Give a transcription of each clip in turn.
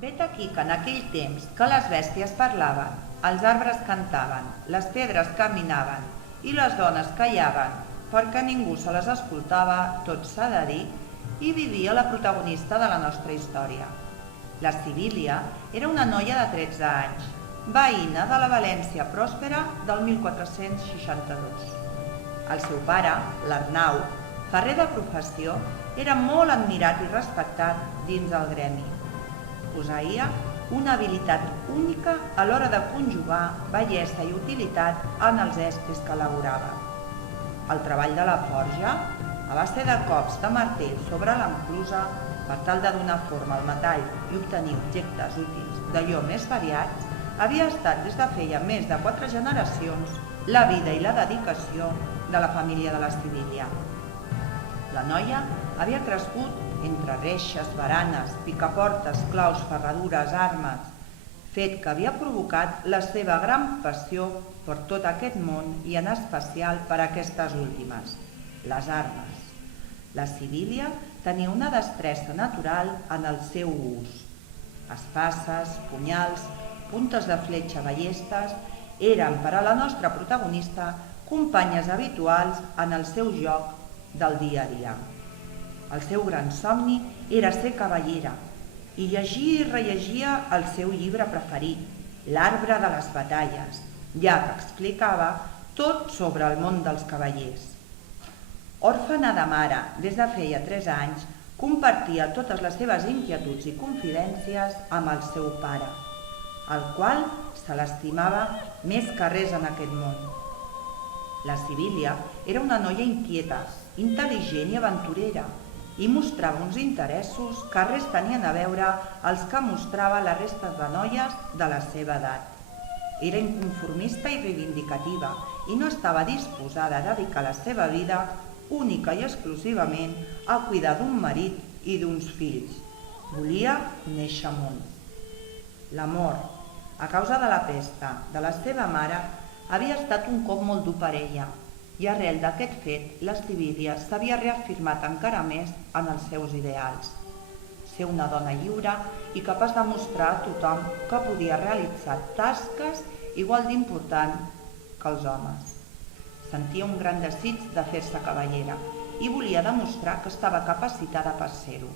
Vet aquí que en aquell temps que les bèsties parlaven, els arbres cantaven, les pedres caminaven i les dones callaven, perquè ningú se les escoltava, tot s'ha de dir, i vivia la protagonista de la nostra història. La Sibilia era una noia de 13 anys, veïna de la València pròspera del 1462. El seu pare, l'Arnau, ferrer de professió, era molt admirat i respectat dins el gremi. Posseïa una habilitat única a l'hora de conjugar bellesa i utilitat en els estris que elaborava. El treball de la forja, a base de cops de martell sobre l'enclusa per tal de donar forma al metall i obtenir objectes útils d'allò més variats, havia estat des de feia més de 4 generacions la vida i la dedicació de la família de la Sibilia. La noia havia crescut entre reixes, baranes, picaportes, claus, ferradures, armes, fet que havia provocat la seva gran passió per tot aquest món i en especial per aquestes últimes, les armes. La Sibilia tenia una destressa natural en el seu ús. Espasses, punyals, puntes de fletxa, ballestes, eren per a la nostra protagonista companyes habituals en el seu joc del dia a dia. El seu gran somni era ser cavallera i llegia i rellegia el seu llibre preferit, L'arbre de les batalles, ja que explicava tot sobre el món dels cavallers. Òrfena de mare des de feia 3 anys, compartia totes les seves inquietuds i confidències amb el seu pare, el qual se l'estimava més que res en aquest món. La Sibilia era una noia inquieta, intel·ligent i aventurera, i mostrava uns interessos que res tenien a veure els que mostrava la resta de noies de la seva edat. Era inconformista i reivindicativa i no estava disposada a dedicar la seva vida única i exclusivament a cuidar d'un marit i d'uns fills. Volia néixer món. La mort, a causa de la pesta de la seva mare, havia estat un cop molt dur per ella, i arrel d'aquest fet, la Sibilia s'havia reafirmat encara més en els seus ideals. Ser una dona lliure i capaç de mostrar a tothom que podia realitzar tasques igual d'important que els homes. Sentia un gran desig de fer-se cavallera i volia demostrar que estava capacitada per ser-ho.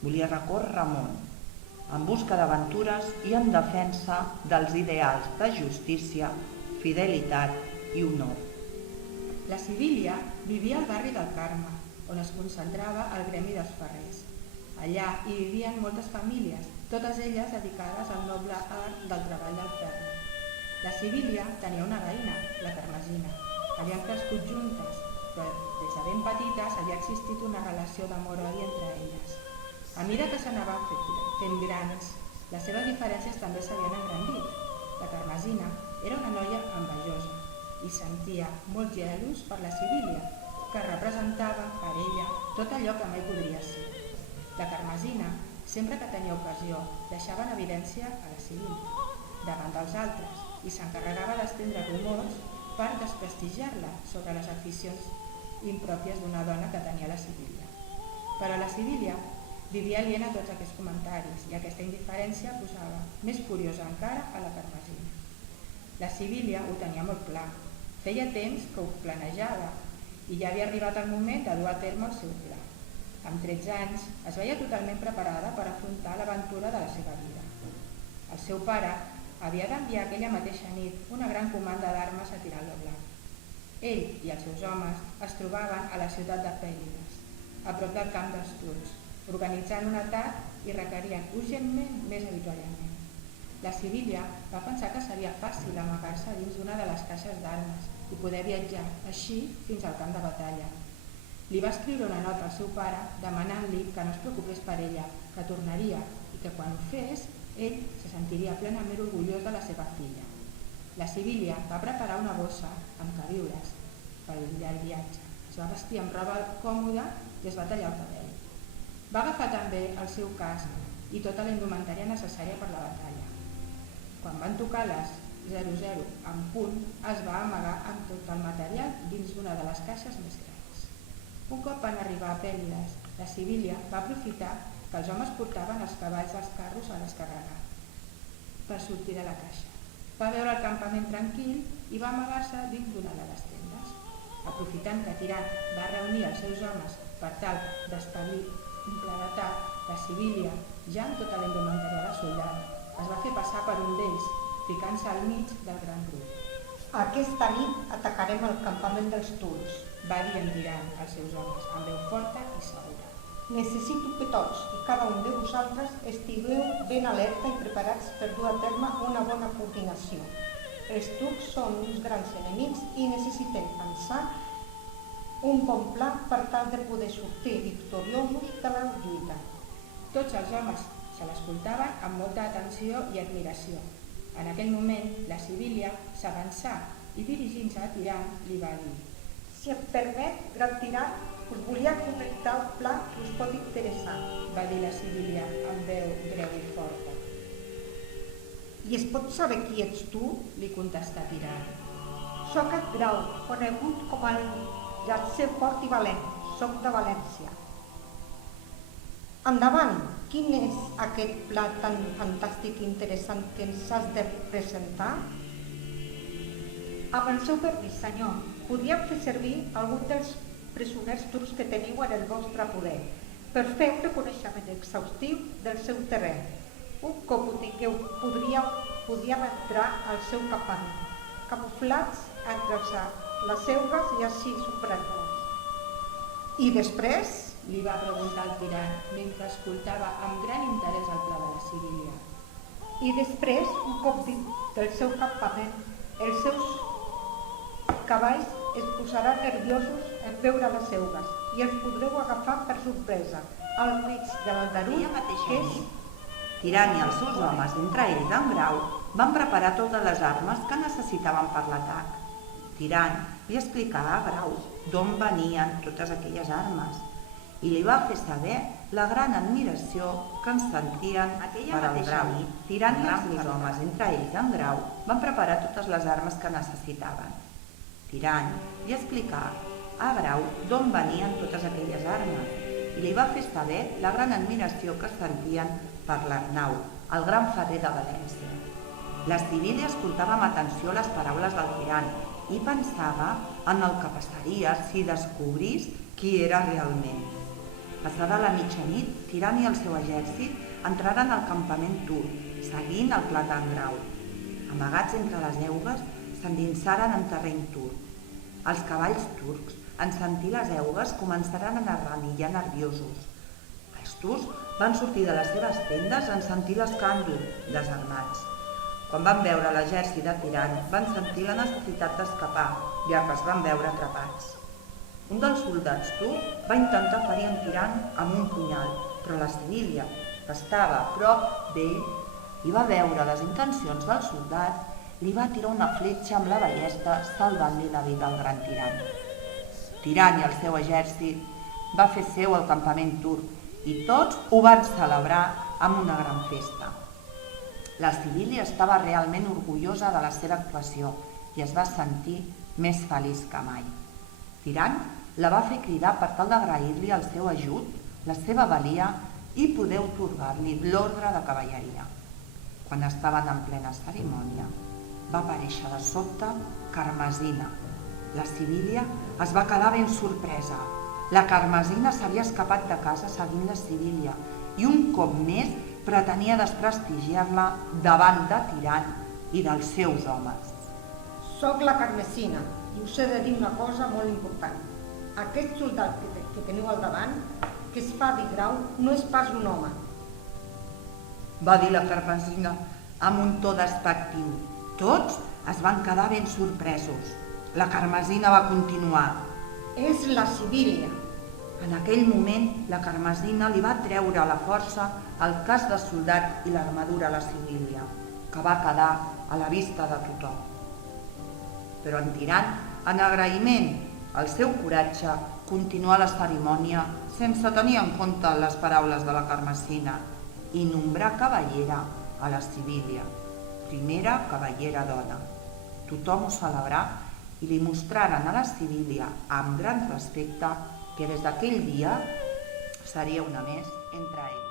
Volia recórrer món, en busca d'aventures i en defensa dels ideals de justícia, fidelitat i honor. La Sibilia vivia al barri del Carme, on es concentrava el gremi dels ferrers. Allà hi vivien moltes famílies, totes elles dedicades al noble art del treball del ferro. La Sibilia tenia una veïna, la Carmesina. Havien crescut juntes, però des de ben petites havia existit una relació d'amor-odi entre elles. A mesura que s'anaven fent grans, les seves diferències també s'havien engrandit. La Carmesina era una noia envejosa i sentia molt gelos per la Sibilia, que representava per ella tot allò que mai podria ser. La Carmesina, sempre que tenia ocasió, deixava en evidència a la Sibilia davant dels altres i s'encarregava d'estendre rumors per desprestigiar-la sobre les aficions impròpies d'una dona que tenia la Sibilia. Però la Sibilia vivia aliena a tots aquests comentaris i aquesta indiferència posava més furiosa encara a la Carmesina. La Sibilia ho tenia molt clar. Feia temps que ho planejava i ja havia arribat el moment de dur a terme el seu pla. Amb 13 anys es veia totalment preparada per afrontar l'aventura de la seva vida. El seu pare havia d'enviar aquella mateixa nit una gran comanda d'armes a Tirant-lo-Blanc. Ell i els seus homes es trobaven a la ciutat de Pèlides, a prop del camp dels turcs, organitzant un atac i requerien urgentment més avituallament. La Sibilia va pensar que seria fàcil amagar-se dins d'una de les caixes d'armes i poder viatjar així fins al camp de batalla. Li va escriure una nota al seu pare demanant-li que no es preocupés per ella, que tornaria i que quan ho fes, ell se sentiria plenament orgullós de la seva filla. La Sibilia va preparar una bossa amb queviures pel llarg viatge. Es va vestir amb roba còmoda i es va tallar el cabell. Va agafar també el seu casc i tota la indumentària necessària per la batalla. Quan van tocar les 00 en punt, es va amagar amb tot el material dins d'una de les caixes més grans. Un cop van arribar a Pèlides, la Sibilia va aprofitar que els homes portaven els cavalls dels carros a descarregar per sortir de la caixa. Va veure el campament tranquil i va amagar-se dins d'una de les tendes. Aprofitant que Tirant va reunir els seus homes per tal d'establir un pla d'atac, la Sibília, ja amb tota la indumentària de soldat, es va fer passar per un d'ells, ficant-se al mig del gran grup. Aquesta nit atacarem el campament dels turcs, Va dir en Tirant als seus homes, amb veu forta i segura. Necessito que tots i cada un de vosaltres estigueu ben alerta i preparats per dur a terme una bona coordinació. Els turcs són uns grans enemics i necessitem pensar un bon pla per tal de poder sortir victoriosos de la lluita. Tots els homes se l'escoltaven amb molta atenció i admiració. En aquell moment, la Sibília s'avançà i dirigint-se a Tirant li va dir: Si em permet, gran Tirant, us volia comentar un pla que us pot interessar. va dir la Sibília amb veu greu i forta. I es pot saber qui ets tu? Li contestà Tirant. Soc en Grau, conegut com el llatger fort i valent. Soc de València. Endavant, quin és aquest pla tan fantàstic i interessant que ens has de presentar? Amb el seu permís, senyor, podríem fer servir algun dels presoners turcs que teniu en el vostre poder per fer un reconeixement exhaustiu del seu terreny. Un cop ho tingueu, podríem entrar al seu campament, camuflats entre les seugues i així sorprendre'ls. I després? Li va preguntar el Tirant, mentre escoltava amb gran interès el pla de la Sibília. I després, un cop dins del seu campament, els seus cavalls es posaran nerviosos en veure les seugues i els podreu agafar per sorpresa, al mig de l'aldarull que és... Tirant i els seus homes, entre ells en Grau, van preparar totes les armes que necessitaven per l'atac. Tirant li explicà a Grau d'on venien totes aquelles armes i li va fer saber la gran admiració que en sentien per al Grau. Tirant i els seus homes, entre ells en Grau, van preparar totes les armes que necessitaven. Tirant li explicà a Grau d'on venien totes aquelles armes i li va fer saber la gran admiració que sentien per l'Arnau, el gran ferrer de València. La Sibília escoltava amb atenció les paraules del Tirant i pensava en el que passaria si descobrís qui era realment. Passada la mitjanit, Tirant i el seu exèrcit entraren al campament turc, seguint el pla d'en Grau. Amagats entre les eugues, s'endinsaren en terreny turc. Els cavalls turcs, en sentir les eugues, començaren a renillar nerviosos. Els turcs van sortir de les seves tendes en sentir l'escàndol, desarmats. Quan van veure l'exèrcit de Tirant, van sentir la necessitat d'escapar, ja que es van veure atrapats. Un dels soldats turcs va intentar ferir en Tirant amb un punyal, però la Sibília, que estava a prop d'ell i va veure les intencions del soldat, li va tirar una fletxa amb la ballesta, salvant-li la vida al gran Tirant. Tirant i el seu exèrcit va fer seu el campament turc i tots ho van celebrar amb una gran festa. La Sibília estava realment orgullosa de la seva actuació i es va sentir més feliç que mai. Tirant la va fer cridar per tal d'agrair-li el seu ajut, la seva valia i poder atorgar-li l'ordre de cavalleria. Quan estaven en plena cerimònia, va aparèixer de sobte Carmesina. La Sibília es va quedar ben sorpresa. La Carmesina s'havia escapat de casa seguint la Sibília i un cop més pretenia desprestigiar-la davant de Tirant i dels seus homes. Soc la Carmesina i us he de dir una cosa molt important. Aquest soldat que teniu al davant, que es fa dir Grau, no és pas un home. Va dir la Carmesina amb un to despectiu. Tots es van quedar ben sorpresos. La Carmesina va continuar. És la Sibília. En aquell moment, la Carmesina li va treure a la força el casc de soldat i l'armadura a la Sibília, que va quedar a la vista de tothom. Però en Tirant, en agraïment al seu coratge, continuà la cerimònia sense tenir en compte les paraules de la Carmesina i nombrà cavallera a la Sibília, primera cavallera dona. Tothom ho celebrà i li mostraren a la Sibília amb gran respecte que des d'aquell dia seria una més entre ells.